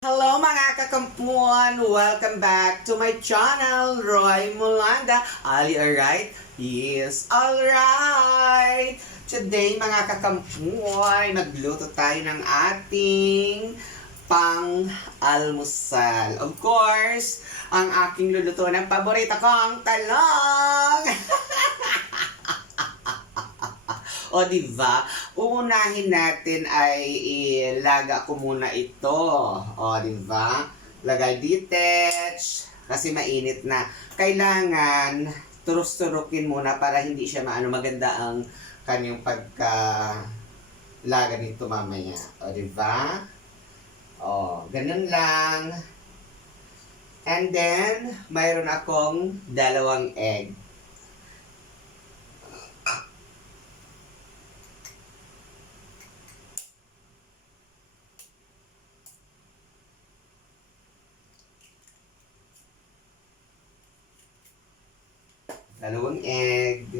Hello mga kakampuan! Welcome back to my channel, Roy Mulanda. Are alright? Yes, alright! Today mga kakampuan, magluto tayo ng ating pang-almusal. Of course, ang aking luluto ng paborito kong talong! O, di ba? Uunahin natin ay ilaga ko muna ito. O, di ba? Lagay detach kasi mainit na. Kailangan turus-turukin muna para hindi siya maano maganda ang kanyang pagka laga nito mamaya. O, di ba? O, ganun lang. And then, mayroon akong dalawang egg. Dalawang egg.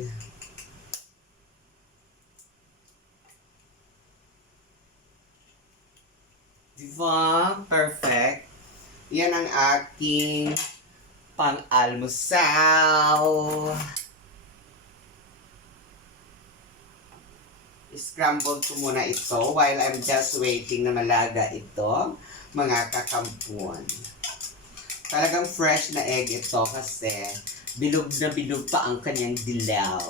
Diba? Perfect. Yan ang aking pang-almusal. Scrambled ko muna ito while I'm just waiting na malaga ito, mga kakampuan. Talagang fresh na egg ito kasi bilog na bilog pa ang kanyang dilaw.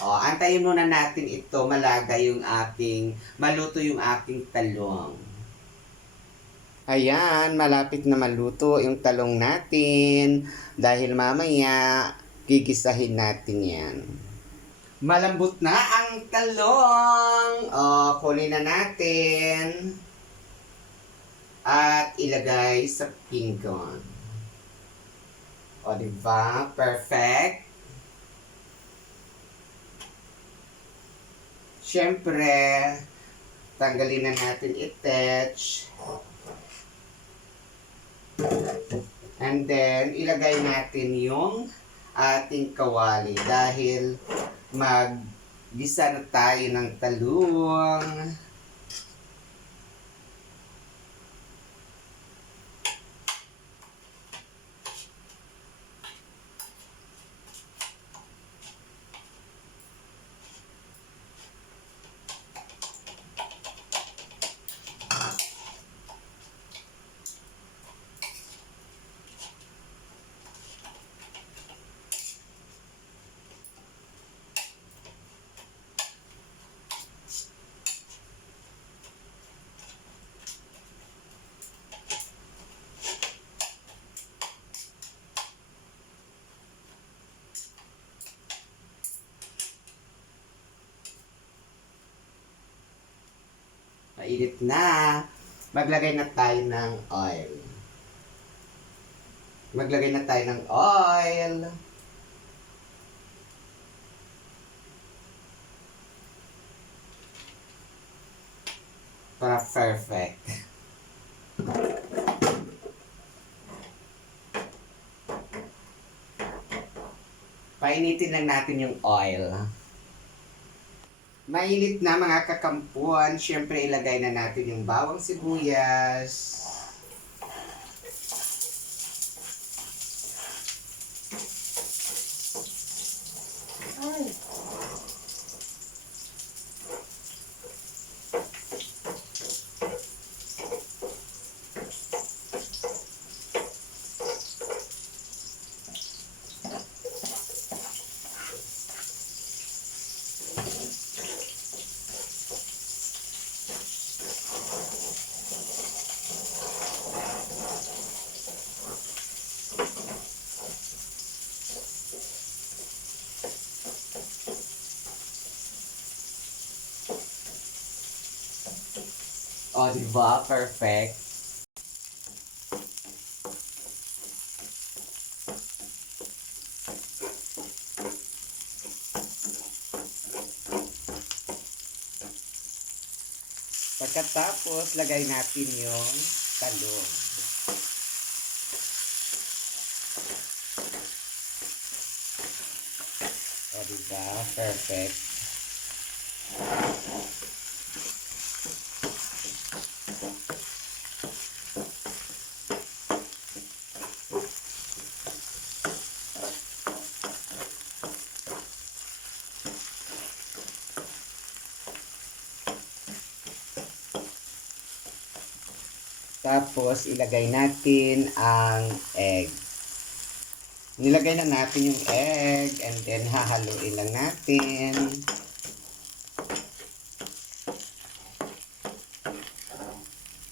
O, antayin muna natin ito malaga yung aking, maluto yung aking talong. Ayan, malapit na maluto yung talong natin. Dahil mamaya, gigisahin natin yan. Malambot na ang talong. O, kunin na natin at ilagay sa pinggan. O, di ba? Perfect. Siyempre, tanggalin na natin itech. And then, ilagay natin yung ating kawali dahil mag-gisa na tayo ng talong. Mainit na. Maglagay na tayo ng oil. Maglagay na tayo ng oil. Para perfect. Painitin lang natin yung oil. Mainit na mga kakampuan. Siyempre, ilagay na natin yung bawang sibuyas. O, oh, di ba? Perfect. Pagkatapos, lagay natin yung talong. O, diba? Perfect. Tapos, ilagay natin ang egg. Nilagay na natin yung egg and then hahaluin lang natin.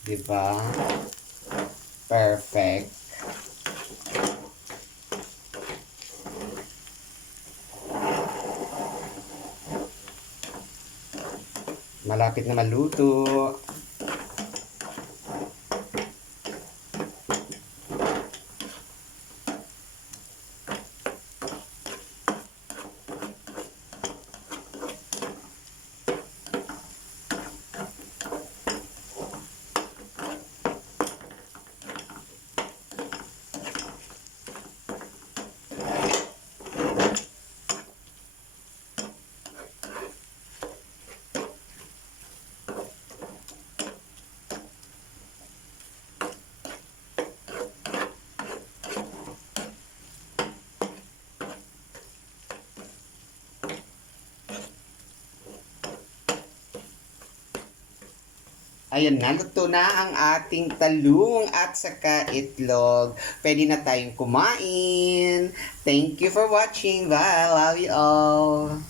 Diba? Perfect. Malapit na maluto. Ayan na, luto na ang ating talong at saka itlog. Pwede na tayong kumain. Thank you for watching. Bye. Love you all.